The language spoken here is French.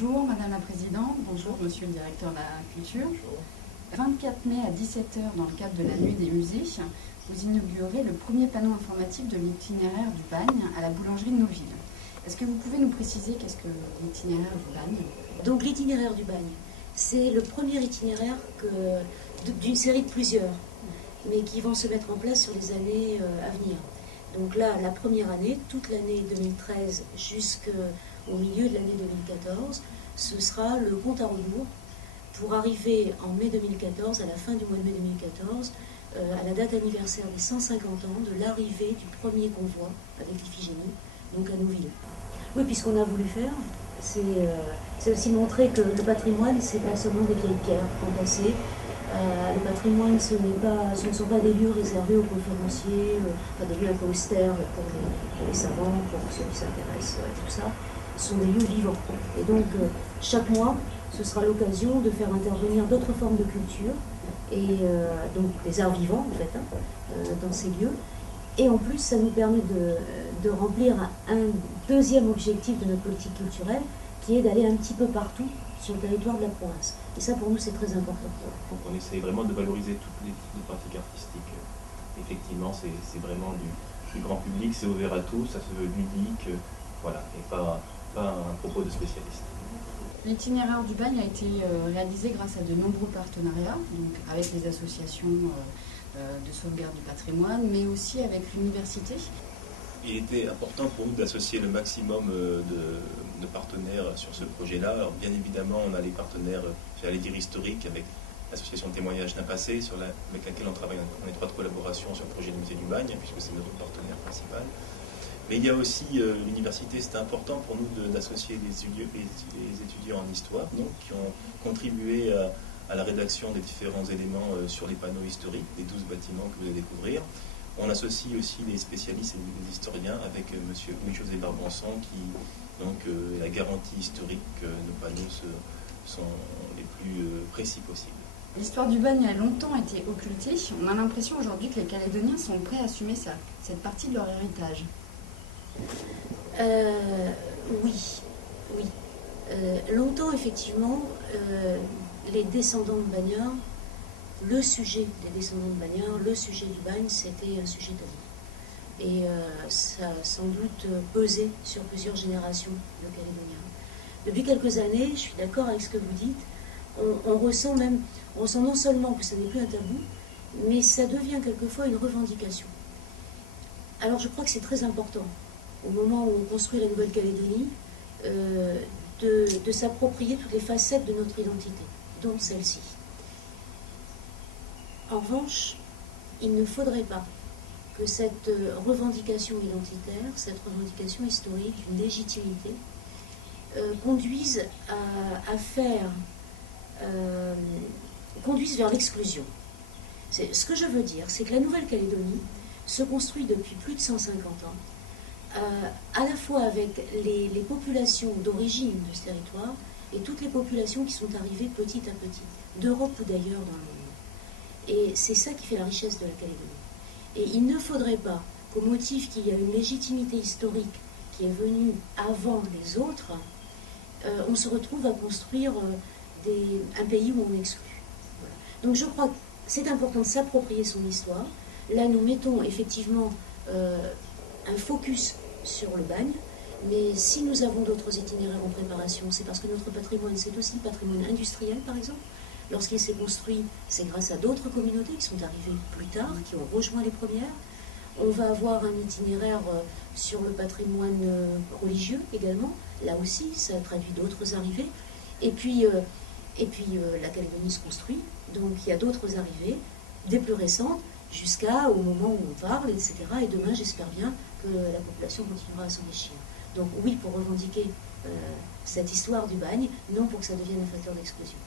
Bonjour Madame la Présidente, bonjour Monsieur le Directeur de la Culture. Bonjour. 24 mai à 17 h, dans le cadre de la Nuit des Musées, vous inaugurez le premier panneau informatif de l'itinéraire du bagne à la boulangerie de Nouville. Est-ce que vous pouvez nous préciser qu'est-ce que l'itinéraire du bagne? Donc l'itinéraire du bagne, c'est le premier itinéraire d'une série de plusieurs, mais qui vont se mettre en place sur les années à venir. Donc là, la première année, toute l'année 2013 jusqu'au milieu de l'année 2014, ce sera le compte à rebours pour arriver en mai 2014, à la fin du mois de mai 2014, à la date anniversaire des 150 ans de l'arrivée du premier convoi avec l'Iphigénie, donc à Nouville. Oui, puisqu'on a voulu faire, c'est aussi montrer que le patrimoine, c'est pas seulement des vieilles pierres entassées. Le patrimoine, ce ne sont pas des lieux réservés aux conférenciers, des lieux un peu austères pour les savants, pour ceux qui s'intéressent, tout ça. Ce sont des lieux vivants. Et donc, chaque mois, ce sera l'occasion de faire intervenir d'autres formes de culture, et donc des arts vivants, en fait, dans ces lieux. Et en plus, ça nous permet de remplir un deuxième objectif de notre politique culturelle, qui est d'aller un petit peu partout sur le territoire de la province. Et ça, pour nous, c'est très important. Donc on essaie vraiment de valoriser toutes les types de pratiques artistiques. Effectivement, c'est vraiment du grand public, c'est ouvert à tous, ça se veut ludique, voilà, et pas un propos de spécialiste. L'itinéraire du bagne a été réalisé grâce à de nombreux partenariats, donc avec les associations de sauvegarde du patrimoine, mais aussi avec l'université. Il était important pour nous d'associer le maximum de partenaires sur ce projet-là. Alors bien évidemment, on a les partenaires, j'allais dire historiques, avec l'association de témoignages d'un passé, avec laquelle on travaille en étroite collaboration sur le projet du musée du bagne, puisque c'est notre partenaire principal. Mais il y a aussi l'université, c'était important pour nous d'associer les étudiants en histoire, donc, qui ont contribué à la rédaction des différents éléments sur les panneaux historiques, des 12 bâtiments que vous allez découvrir. On associe aussi les spécialistes et les historiens avec M. Louis-José Barbanson qui donc, est la garantie historique que nos panneaux sont les plus précis possibles. L'histoire du bagne a longtemps été occultée. On a l'impression aujourd'hui que les Calédoniens sont prêts à assumer cette partie de leur héritage. Oui. Longtemps, effectivement, les descendants de bagnards, le sujet des descendants de bagnards, le sujet du bagne, c'était un sujet tabou. Et ça a sans doute pesé sur plusieurs générations de Calédoniens. Depuis quelques années, je suis d'accord avec ce que vous dites, on ressent non seulement que ce n'est plus un tabou, mais ça devient quelquefois une revendication. Alors je crois que c'est très important, au moment où on construit la Nouvelle-Calédonie, de s'approprier toutes les facettes de notre identité, dont celle-ci. En revanche, il ne faudrait pas que cette revendication identitaire, cette revendication historique, une légitimité, conduise conduise vers l'exclusion. Ce que je veux dire, c'est que la Nouvelle-Calédonie se construit depuis plus de 150 ans, à la fois avec les populations d'origine de ce territoire et toutes les populations qui sont arrivées petit à petit, d'Europe ou d'ailleurs dans le monde. Et c'est ça qui fait la richesse de la Calédonie. Et il ne faudrait pas qu'au motif qu'il y a une légitimité historique qui est venue avant les autres, on se retrouve à construire un pays où on exclut. Voilà. Donc je crois que c'est important de s'approprier son histoire. Là, nous mettons effectivement un focus sur le bagne, mais si nous avons d'autres itinéraires en préparation, c'est parce que notre patrimoine, c'est aussi le patrimoine industriel, par exemple. Lorsqu'il s'est construit, c'est grâce à d'autres communautés qui sont arrivées plus tard, qui ont rejoint les premières. On va avoir un itinéraire sur le patrimoine religieux également. Là aussi, ça traduit d'autres arrivées. Et puis la Calédonie se construit, donc il y a d'autres arrivées, des plus récentes, jusqu'au moment où on parle, etc. Et demain, j'espère bien que la population continuera à s'enrichir. Donc oui, pour revendiquer cette histoire du bagne, non pour que ça devienne un facteur d'exclusion.